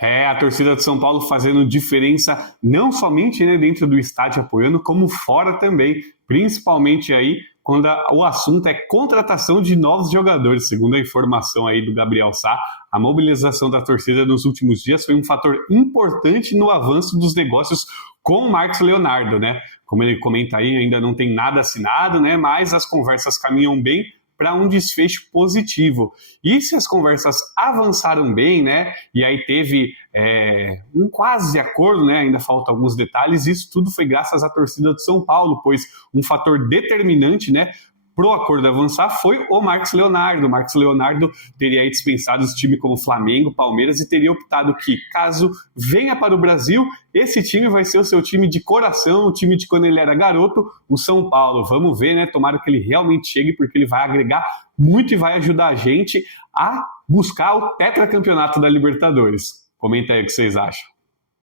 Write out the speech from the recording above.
A torcida de São Paulo fazendo diferença não somente, né, dentro do estádio apoiando, como fora também, principalmente aí quando o assunto é contratação de novos jogadores. Segundo a informação aí do Gabriel Sá, a mobilização da torcida nos últimos dias foi um fator importante no avanço dos negócios com o Marcos Leonardo, né? Como ele comenta aí, ainda não tem nada assinado, né? Mas as conversas caminham bem para um desfecho positivo. E se as conversas avançaram bem, né, e aí teve um quase acordo, né, ainda faltam alguns detalhes, isso tudo foi graças à torcida de São Paulo, pois um fator determinante, né, para o acordo avançar foi o Marcos Leonardo. O Marcos Leonardo teria aí dispensado os times como Flamengo, Palmeiras e teria optado que, caso venha para o Brasil, esse time vai ser o seu time de coração, o time de quando ele era garoto, o São Paulo. Vamos ver, né? Tomara que ele realmente chegue, porque ele vai agregar muito e vai ajudar a gente a buscar o tetracampeonato da Libertadores. Comenta aí o que vocês acham.